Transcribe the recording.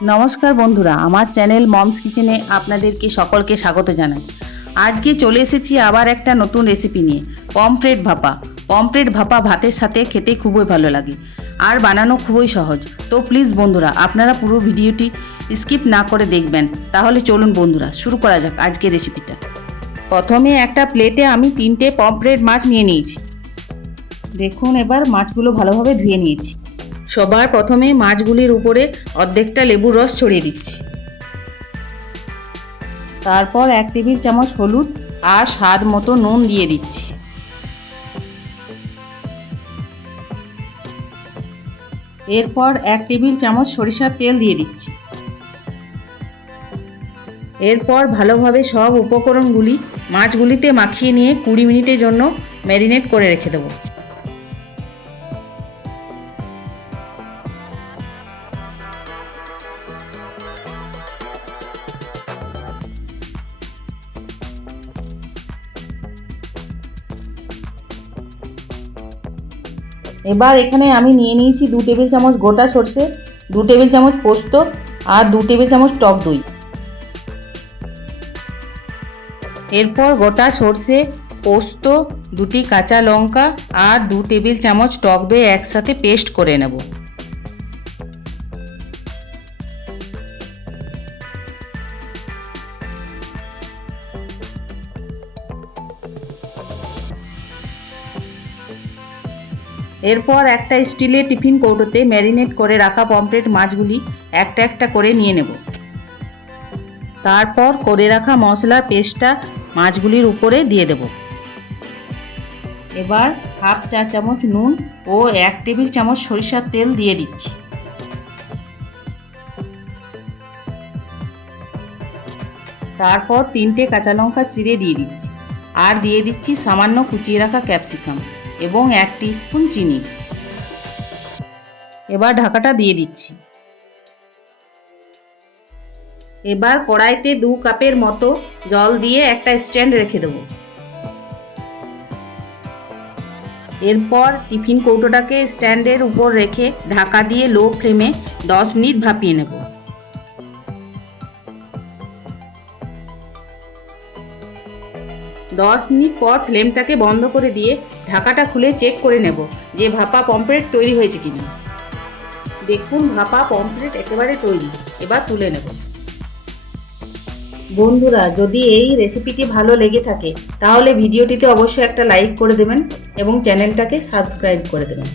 নমস্কার বন্ধুরা, আমার চ্যানেল মমস কিচেনে আপনাদেরকে সকলকে স্বাগত জানাই। আজকে চলে এসেছি আবার একটা নতুন রেসিপি নিয়ে, পমফ্রেট ভাপা। পমফ্রেট ভাপা ভাতের সাথে খেতে খুবই ভালো লাগে আর বানানো খুবই সহজ। তো প্লিজ বন্ধুরা, আপনারা পুরো ভিডিওটি স্কিপ না করে দেখবেন। তাহলে চলুন বন্ধুরা, শুরু করা যাক আজকের রেসিপিটা। প্রথমে একটা প্লেটে আমি 3টে পমফ্রেট মাছ নিয়ে নিয়েছি। দেখুন, এবার মাছগুলো ভালোভাবে ধুয়ে নিয়েছি। সবার প্রথমে মাছগুলির উপরে অর্ধেকটা লেবুর রস ছড়িয়ে দিচ্ছি। তারপর 1 টেবিল চামচ হলুদ আর স্বাদ মতো নুন দিয়ে দিচ্ছি। এরপর 1 টেবিল চামচ সরিষার তেল দিয়ে দিচ্ছি। এরপর ভালোভাবে সব উপকরণগুলি মাছগুলিতে মাখিয়ে নিয়ে 20 মিনিটের জন্য ম্যারিনেট করে রেখে দেবো। এবার এখানে আমি নিয়ে নিয়েছি 2 টেবিল চামচ গোটা সরষে, 2 টেবিল চামচ পোস্ত আর 2 টেবিল চামচ টক দই। এরপর গোটা সরষে, পোস্ত, 2টি কাঁচা লঙ্কা আর 2 টেবিল চামচ টক দই একসাথে পেস্ট করে নেব। এরপর একটা স্টিলের টিফিন কৌটোতে ম্যারিনেট করে রাখা পমফ্রেট মাছগুলি একটা একটা করে নিয়ে নেব। তারপর করে রাখা মশলার পেস্টটা মাছগুলির উপরে দিয়ে দেব। এবার হাফ চা চামচ নুন ও 1 টেবিল চামচ সরিষার তেল দিয়ে দিচ্ছি। তারপর 3টে কাঁচা লঙ্কা চিড়ে দিয়ে দিচ্ছি আর দিয়ে দিচ্ছি সামান্য কুচিয়ে রাখা ক্যাপসিকাম এবং 1 টিস্পুন চিনি। এবার ঢাকাটা দিয়ে দিচ্ছি। এবার কড়াইতে 2 কাপের মতো জল দিয়ে একটা স্ট্যান্ড রেখে দেব। এরপর টিফিন কৌটোটাকে স্ট্যান্ডের উপর রেখে ঢাকা দিয়ে লো ফ্লেমে 10 মিনিট ভাপিয়ে নেব। 10 মিনিট পর ফ্লেমটাকে বন্ধ করে দিয়ে ঢাকাটা খুলে চেক করে নেব যে ভাপা পমফ্রেট তৈরি হয়েছে কিনা। দেখুন, ভাপা পমফ্রেট একেবারে তৈরি। এবার তুলে নেব। বন্ধুরা, যদি এই রেসিপিটি ভালো লেগে থাকে তাহলে ভিডিওটিতে অবশ্যই একটা লাইক করে দেবেন এবং চ্যানেলটাকে সাবস্ক্রাইব করে দেবেন।